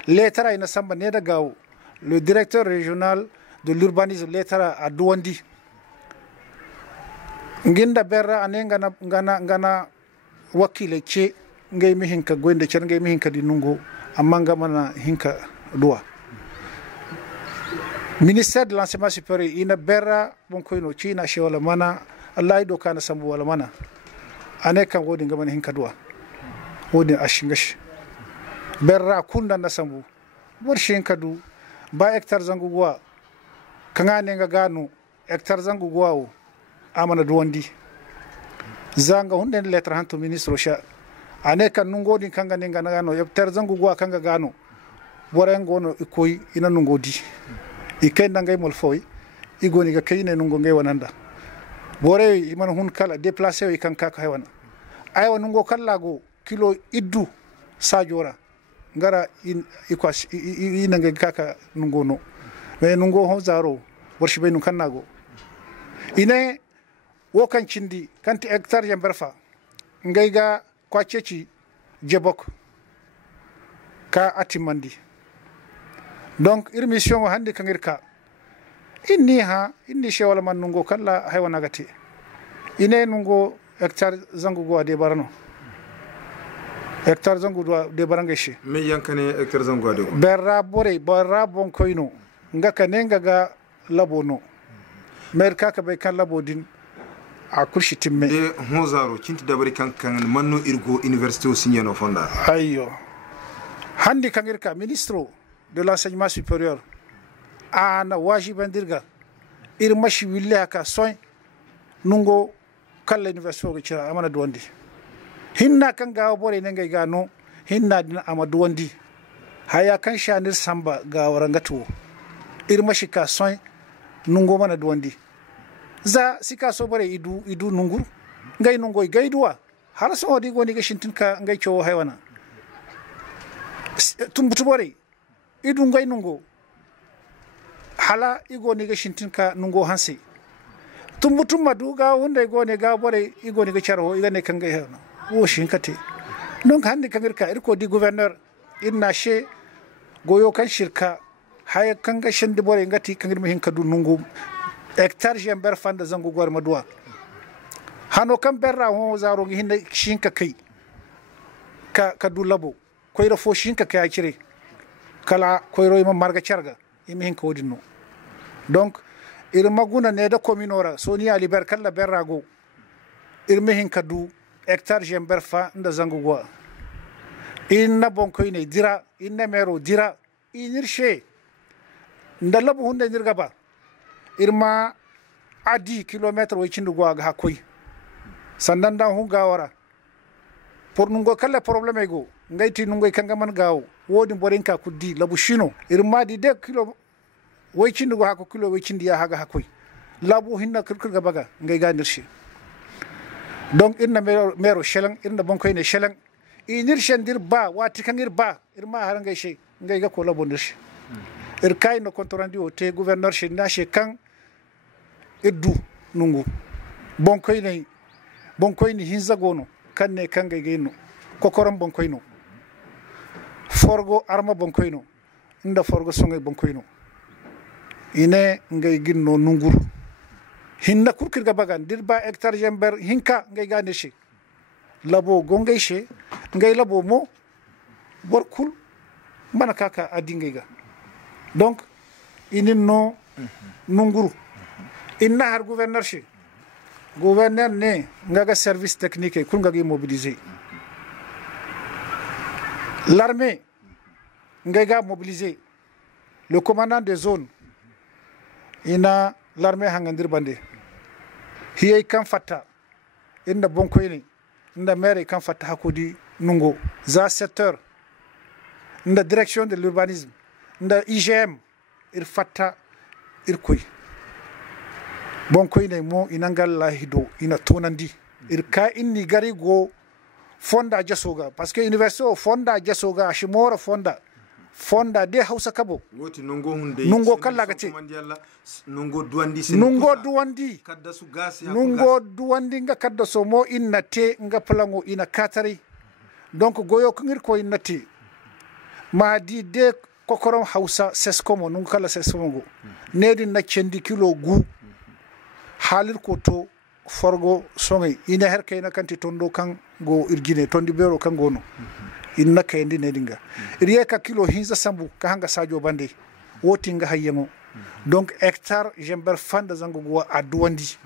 lettre ina samba ne da Gawo le directeur régional de l'urbanisme lettre a Douandi nginda berra anenga ngana wakile che ngai mi hinka gonde cer ngai mi hinka di nungo amma ngamana hinka duwa ministère de l'enseignement supérieur ina berra bon koyno china she wala mana Allah do kana sambu wala mana ane kan wodi ngaman hin kadwa wodi ashingashi berra kunda na sambu borshin kadu ba hectare zangu gwa kangane nga gano hectare zangu gwa o amana duwandi zanga hunde lettre hanto ministre sha ane kan nungodi kanga nenga gano hectare zangu gwa kanga gano borengo no ikoy ina nungodi ikenda ngay mol foy igoni ga kayne nungo ngay wananda bore iman hun kala déplacer o kan kaka haywana aywa nungo kala go kilo iddu sajora ngara ikwas ina ngay kaka nungo no me nungo ho zaro borshi be nun kannago ine wo kan cindi kanti hectare jamberfa ngay ga kwaceci jebok ka atimandi donc ir mission o hande kangirka inni shewala man nungo kala haywana gati ine nungo hectare zangu go de barano hectare zangu de barangeshi me yankane hectare zangu de berra bore barra bon koyno ngaka nenga ga labono mer kaka be kan labodin a kurshi timme de hozaro cinti dabari kan manno irgo université o signeno fonda ayyo hande kangirka ministre de l'enseignement supérieur ana wajibandirga irmashi wille haka soin nungo kala université ko cira amana dondi hinna kan gawa bore ne ngay gano hinna dina amadu wondi haya kan shanir samba ga warangatu irmashi ka soin nungo mana dondi za sika so bore idu nungur ngay nungo gayduwa har so di goni ga shintin ka ngay cewo haywana tumbutu bore idu ngay nungo hala igoni ga shintinka nungo hansi tumbutum madu ga wonde igoni ga bore igoni ga charho igane kanga hena wo shinkate donc hande kangirka irko di gouverneur inna she goyo kan shirka hay kanga shende bore ngati kangir mi hinka du nungo hectare jember fanda zangu gor madwa hano kan berra ho zaro ngi hinda shinka kai ka du labo koyro fo shinka kai akire kala koyro ima marga charga imi hin ko dinno donc ir maguna ne da cominora soni ali berkalla berrago ir mihin kadu hectare jember fa nda zangu go inna bonko ine dira inna mero dira inirshe nda labu hunde nirga ba irma adi kilometre way cindu go ga hakoy sandan da hu gawara pour nungo kala problème go ngayti nungo kanga man gawo wodi borinka kuddi labu shino irma di 2 kilo way cindu go hako kilo way cindi ya haga hakoy labu hinna kirkirga baga ngay ga nirshi donc inna mero shelang inna bonko ine shelang inirshen dir ba wati kangir ba irma har ngay she ngay ga ko labu nirshi kay no contrandi o te gouverneur she na she kan eddu nungu bonko ine hinza gono kanne kanga geno kokoram bonko ino forgo arma bonko ino inda forgo songay bonko ino ine ngay ginno nungur hinna kurkirga bagan dirba hectare jember hinka ngay gane she labo gongay she ngay labo mo borkul mana kaka adingay ga donc inin no nunguru inna har gouverneur she gouverneur ne ngaga service technique kun ngagi mobiliser l'armée ngaga mobiliser le commandant de zone ina l'armée hangandir bande hiye kan fatta inda bonko ini inda maire kan fatta hakodi nungo za secteur inda direction de l'urbanisme inda IGM ir fatta ir koy bonko ini mo inangal lahido ina tonandi ir ka inni gari go fonda jasoga parce que université o fonda jasoga shimora fonda de hausa kabo woti hunde nungo kala gate nungo duwandi kadda su gasi nungo duwandi nga kadda so mo inna te nga plango ina katari donc goyo kngir ko inna te ma di de kokorom hausa seskomo nungo kala seskomo go nedi na cendi kilo gu halir ko to forgo songay ina her kayna kanti tondo kan go irgine tondi bero kan gono inna kayndi nedinga riye ka kilo hinza sambu ka hanga sajo bande woti nga hayyemo donc hectare jember fanda zango go adwandi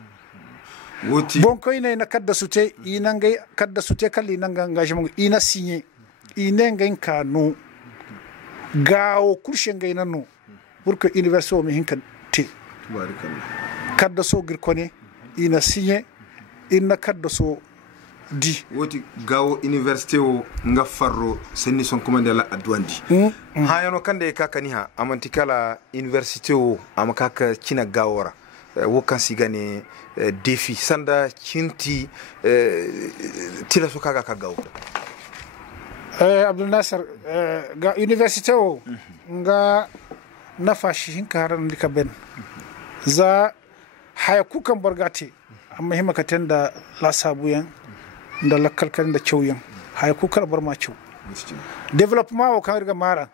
bon ko ina na kadda sute ina ngai kadda sute kalli nan ga engagement ina signé ina ngai kanu gawo kurshen ngai nanu pour que université o mi hinka te kadda so girkone ina signé ina kadda so di woti gawo université o nga farro senni son commande la adwandi ha yano kande kakani ha amantikala université o amakaka cina gawora wo kan sigane défi sanda cinti tila so kaga ka gawo Abdul Nasser ga université o nga nafashi hinkaran dika ben za haya kukan bargate amma himaka tanda la sabuyan da lakalkan da cewyan haya kukar bar ma cew development o kan riga mara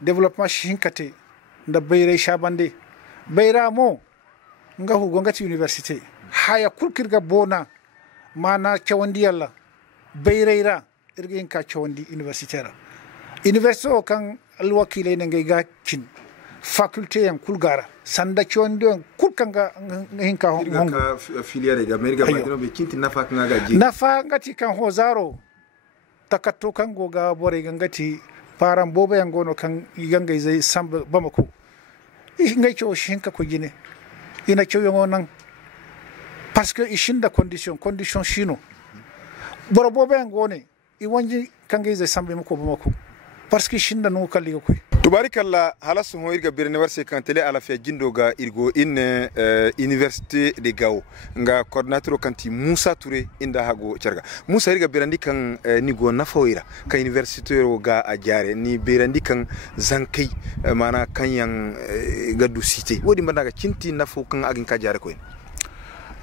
development shi hinkate da bayrai shabande bayra mo nga hu gongati university haya kulkirga bona mana cewandi yalla bayraira irga hinka cewandi university ra university o kan alwakile ne ga kin faculté en kulgara sanda cewandi on kulkanga hinka hongo filière ga america badino be kinti nafa kan ga ji nafa ngati kan hozaro takatto kan goga bore gangati param boba yangono kan yanga zai samba bamako ngai cewa hinka ko gine ina cewa nan parce que ishinda condition shino boro boba yangone I wanji kan zai samba mako bamako parce que shinda no kalli ko tubarikalla halasu ho irga birne warse kan tele ala fe jindo ga irgo in université de Gao nga coordinateur kanti Moussa Touré inda hago cerga Moussa irga birandi kan ni go nafoira ka université ro ga a jare ni birandi kan zankay mana kan yang gaddu cité wodi mbandaga cinti nafo kan agin ka jare ko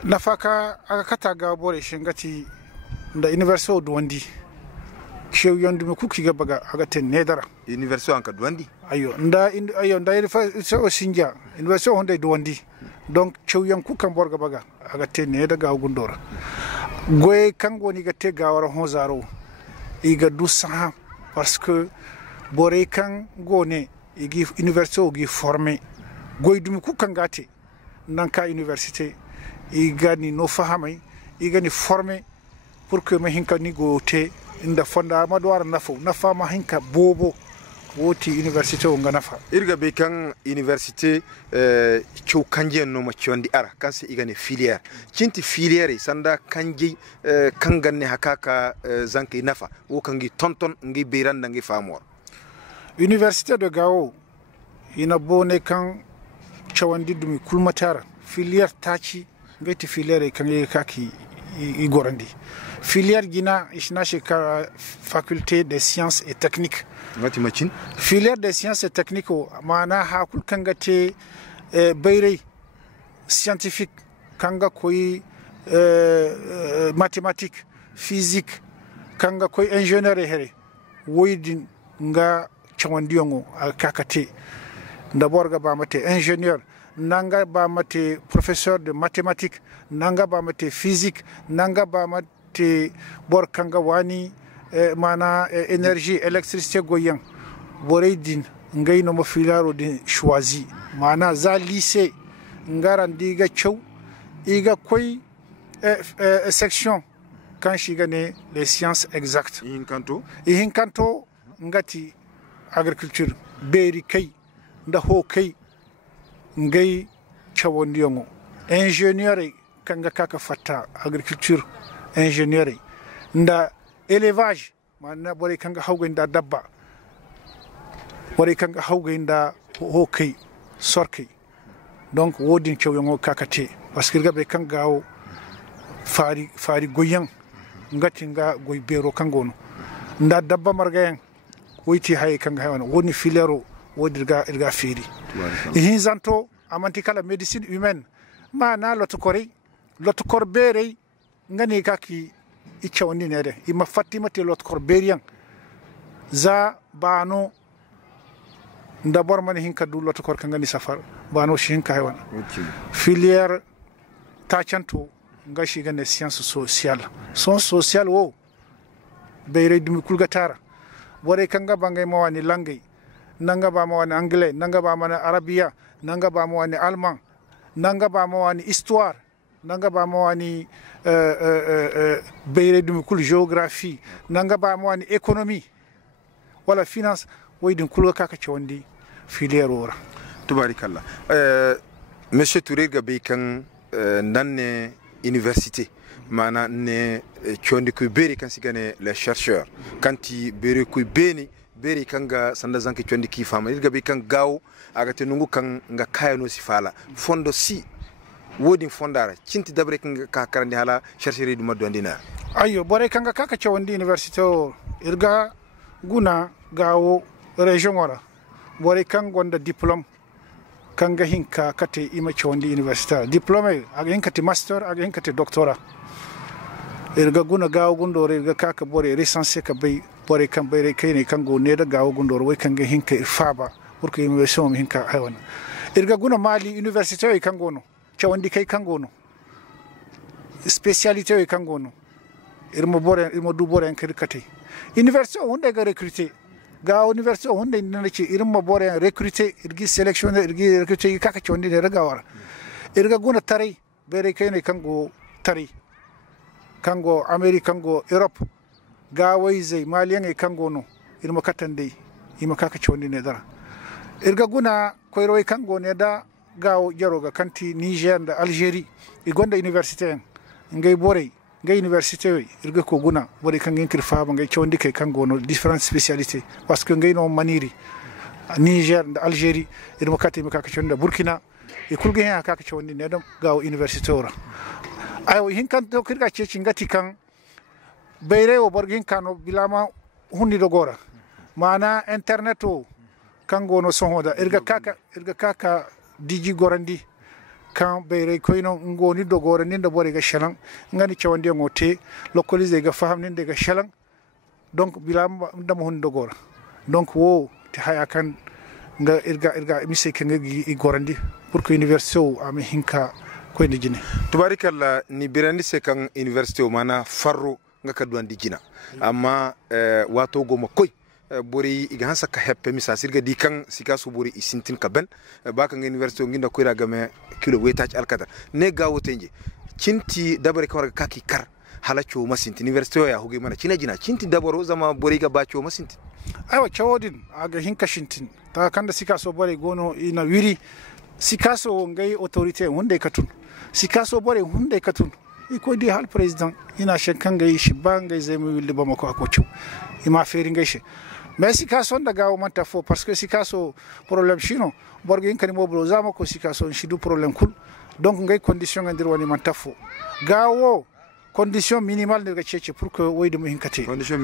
nafaka aga kata ga bore shingati da université do wandi shew yondu me kuki ga baga aga ten nedara université an ka duwandi ayo nda so sinja université honde duwandi donc shew yan kukan borga baga aga ten ne daga gundora goy kango ni ga te gawara hozaro iga du sa parce que bore kan gone igi université o gi formé goy dum kukan gate nanka université iga ni no fahamay iga ni formé pour que me hinka ni go te inda fonda madwar nafa ma hinka bobo woti université o nganafa irga be kan université chow kanje no ma chondi ara kan se igane filière cinti filière sanda kanji kanganne hakaka zanki nafa wo kangi tonton ngi beiranda ngi famor université de Gao ina bone kan chawandi dumi kulmatara filière tachi ngati filière kan kaki igorandi filière gina ishna shekara faculté des sciences et techniques ngati machin filière des sciences et techniques mana hakul kangate bayre scientifique kanga koy mathématiques physique kanga koy ingénieur here woydin nga chawandiongo kakate d'abord ga ba mate ingénieur nanga ba mate professeur de mathématiques nanga ba mate physique nanga ba mate bor kanga wani mana énergie électricité goyen boreydin ngay no mo filaro din choisi mana za lycée ngarandi ga chow iga koy section kan shigane les sciences exactes ihinkanto ngati agriculture beri kay nda ho kay ngay chawondiongo ingénieur kanga kaka fatta agriculture ingénieur nda élevage manna bore kanga hawgenda dabba bore kanga hawgenda hokay sorkay donc wodin cewyongo kakate parce que gabe kanga o fari goyen ngati nga goy bero kangono nda dabba margayen woyti hay kanga hawana woni filero wodirga irga feri hinzanto amanti kala médecine humaine mana lotkor bere ngani kaki ichawni nede ima fatima te lotkor beriyan za bano ndabor man hinka du lotkor kangani safar bano shinka haywana filière tachanto ngashi gane science sociale wo bere dum kulgatara bore kanga bangay mawani langay nanga ba mawani anglais nanga ba mawani arabia nanga ba mawani allemand nanga ba mawani histoire nanga ba mawani beire dum kul géographie nanga ba mawani économie wala finance waydin kul ka ka chondi filière ora tubarikallah monsieur Touré gabe kan nanne université mana ne chondi ku beri kan sigane les chercheurs kanti beri ku beni beri kanga sanda zanki chondi ki fama gabe kan gawo aga tenungu kan nga kayano sifala fondo si wodi fondara cinti dabre kan ka karandi hala chercherie du maddo andina ayo bore kanga kaka chondi université o irga guna gawo région wala bore kan gonda diplôme kanga hinka kate ima chondi université diplôme aga hinkati master aga hinkati doctorat irga guna gawo gundore irga kaka bore recensé ka bay bore kan bayre kayne kango ne da gawo gundore way kanga hinka faba pour que université hinka haywana irga guna mali université o kango no chondi kay kango no spécialité o kango no irmo du bore en kirkate université o hunde ga recruter ga université o hunde nana ci irmo bore recruter irgi sélectionner irgi recruter kaka chondi ne raga wara irga guna tari bere kayne kango tari kango America kango Europe ga wayzai maliyan e kango no irma katande ima kaka chondi ne dara irga guna koyro e kango ne da gawo jaroga kanti Niger da Algérie e gonda université en ngay bore ngay université irga ko guna bore kan ngin kirfa ba ngay chondi kay kango no différentes spécialités parce que ngay no maniri Niger da Algérie irma kati ima kaka chondi Burkina e kulga hen kaka chondi ne da gawo université ora ayo hinkan to kirga ceci ngati kan bayre o borgin kano bilama hundi do gora mana internet o kango no sonhoda irga kaka diji gorandi kan bayre koyno ngoni do gora ninda bore ga shalan ngani cewande ngote localiser ga faham ninde ga shalan donc bilama ndam hundi do gora donc wo ti haya kan nga irga mise kenga gi gorandi pour que université o am hinka koyde jine tubarikalla ni birandi se kan université o mana farro nga kadwan di jina amma wato goma koy bori iga hansa ka heppe misa sirga di kan sika su bori isintin ka ben ba kan université o nginda koyra game kilo wetach alkadar ne gawo tenje cinti dabare kan kaki kar halacho masinti université o ya hugi mana cina jina cinti dabaro zama bori ga bacho masinti aywa chawodin aga hinka shintin ta kanda sika so bori gono ina wiri sika so ngai autorité hunde katun sika so bori hunde katun iko di hal président ina shankan gai shi bangai zai mu willi bamako akochu ima feri ngai shi mais sika so daga o manta fo parce que sika so problème chino borgo in kan mo blo zama ko sika so shi du problème kul donc ngai condition ndir woni manta fo gawo condition minimale de cece pour que woyde mo hinkate condition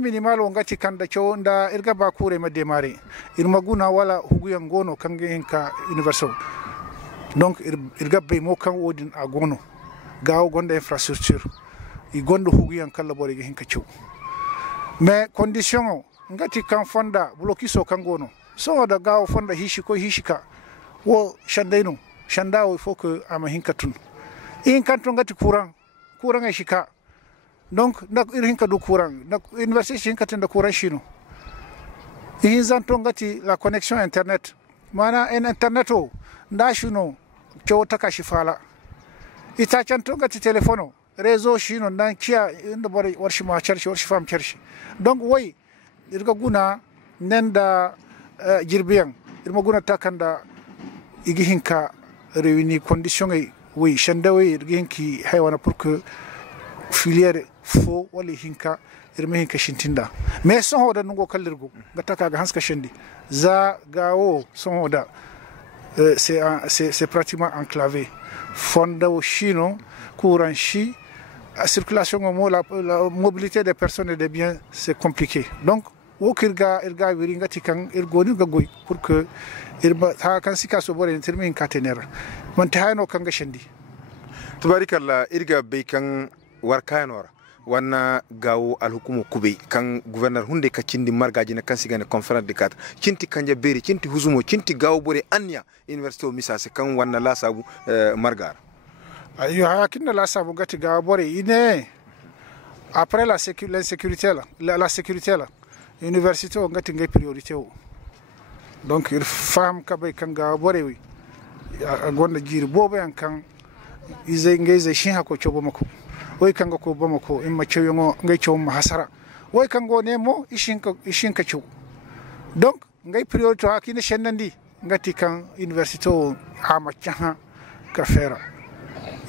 minimale o ngati kanda cho nda irga ba kure ma démarrer irma guna wala huguyan gono kange hinka universal donc irga be mo kan wodin a gono gawo gonda infrastructure i gondo huguyan kala bore ge hinka cho mais condition o ngati kan fonda bloki so kan gono so da gawo fonda hishi ko hishika wo shandeno shanda o faut que ama hinkatun in kanto ngati courant e shika donc nak irin ka du courant nak université shin katenda courant shino in zanto ngati la connexion internet mana en internet o nda shino chota ka shifala ita chanto ngati telefono réseau shino ndan kia inda bore warshi ma charshi warshi fam charshi donc way irga guna nenda jirbiyan irma guna takanda igi hinka réunir condition e oui shandawe irgenki haywana pour que filière fo wali hinka irme hinka shintinda mais son hoda nungo kallirgo gataka ga hanska shandi za gawo son hoda c'est pratiquement enclavé fonda o chino courant chi circulation mo la mobilité des personnes et des biens c'est compliqué donc wokirga irga wiringati kan irgoni gagoy pour que irba ta kan sika so bore termin catenera man ta hayno kan gashandi tubarikalla irga be kan warkaynora wana gawo alhukumu kubey kan gouverneur hunde ka cindi margaji na kan sigane conférence de cadre cinti kanja beri cinti huzumo cinti gawo bore anya université o misase kan wana la sabu margar ayo hakinna la sabu gati gawo bore ine après la sécurité la sécurité là université o ngati ngay priorité o donc il fam kabay kan gawo bore wi gonda jiri bobo yan kan izai ngai zai shin hako chobo mako wai kanga ko ba mako in mace yongo ngai chobo mahasara wai kango nemo ishin ka chu donc ngai priorité akine shenandi ngati kan université o ama chaha ka fera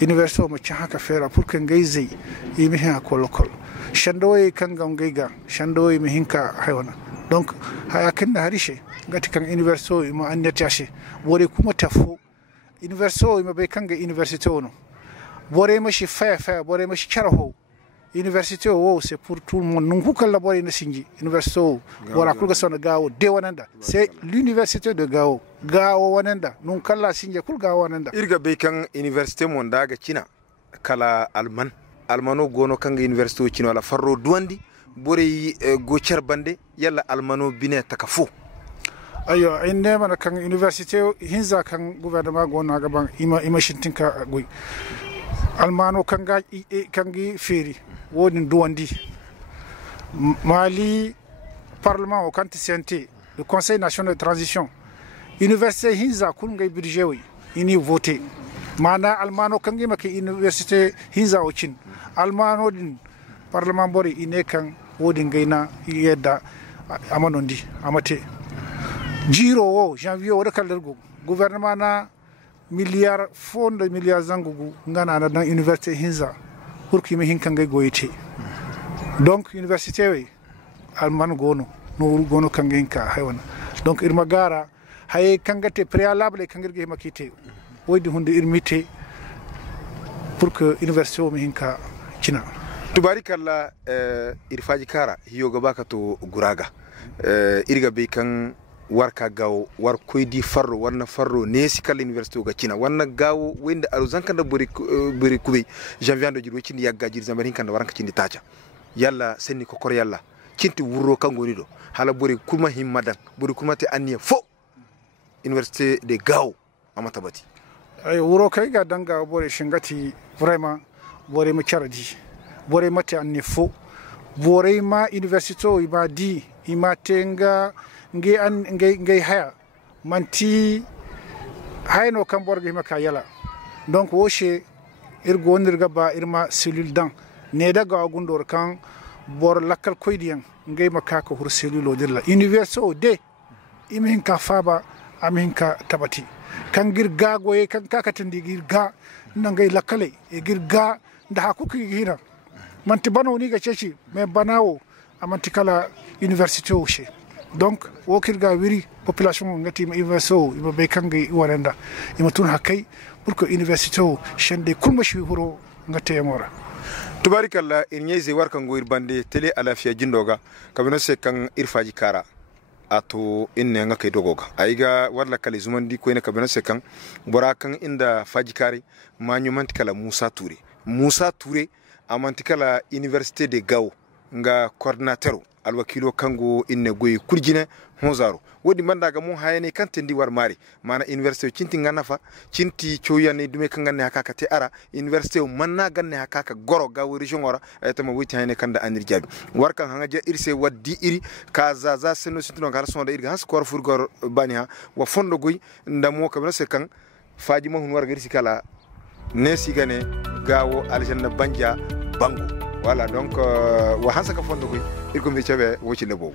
université o ma chaha ka fera pour que ngai zai imi ha ko lokol shando e kanga ngai ga shando e mi hinka haywana donc haya kinna harishe ngati kan université o ma annati wore kuma tafo université o ma be kanga université o no bore ma shi fa bore ma shi charaho université o c'est pour tout le monde nungu kala bore na sinji université o wala kulga sona gawo de wananda c'est l'université de Gao wananda nun kala sinje kul Gao wananda irga be kan université mon daga China kala almano gono kanga université o China wala farro duwandi bore go charbande yalla almano bine takafo ayo inde mana kan université hinza kan gouvernement gono gaban ima shintinka goy almano kangi feri woni duwandi Mali parlement au quantifié le conseil national de transition université hinza kulngay budget wi ini voté mana almano kangi make université hinza o cin almano din parlement bori ine kan wodi ngayna yedda amanondi amate jiro o janvier o kaldergo gouvernement na milliard fond de milliard zangugu ngana na dan université hinza pour ki mi hinkangay goyite donc université we alman gono no gono kangay ka haywana donc irma gara hay kangate préalable kangirge makite woydi hunde irmite pour que université o mi hinka cina tubarikalla irfaji kara hiyoga baka to guraga irga be kan warka gawo war koydi farro warna farro nesi kala université ga China warna gawo wende aruzan kanda buri kubey janvier do jiro cindi yagga jir zambarin kanda waranka cindi taja yalla senni ko kor yalla cinti wurro kangoni do hala buri kuma himmadan buri kuma te anniya fo université de Gao amata bati ay wuro kay ga danga bore shingati vraiment bore ma charadi bore mate anni fo bore ma université o iba di imatenga ngay haya manti hayno kam borgo himaka yala donc woshe irgo wondirga ba irma cellule dan ne daga gundor kan bor lakkal koydiyan ngay makaka hur cellule o dirla université o de imin ka faba amin ka tabati kan girga goye kan kakatindi girga nangay lakkale e girga nda hakuki hina manti bano ni ga ceci me banawo amanti kala université o she donc wokirga wiri population ngati ma université ima be kangi warenda ima tun hakay pour que université o shende kulmashi huro ngate mora tubarikalla irnyeze warka ngoir bande télé alafiya jindoga kabino se kan irfaji kara ato inne ngake dogoga aiga warla kale zumandi ko ina kabino se kan bora kan inda faji kare manyumanti kala Moussa Touré amanti kala université de Gao nga coordinateur alwakilo kango inne goy kurjine hozaro wodi mandaga mo hayane kantendi war mari mana université cinti nganafa cinti choyane dume kangane hakaka te ara université manna ganne hakaka goro gawo region ora tama wuti hayane kanda anir jabi warkan hanga je irse waddi iri kaza za seno sitino ngar sonda irga has kor furgor bania wa fondo goy ndamo kabna se kan faji mo hun warga irsi kala nesi gane gawo aljanna banja bango voilà donc wa hansa ka fondo goy irko mi cebe woci lebo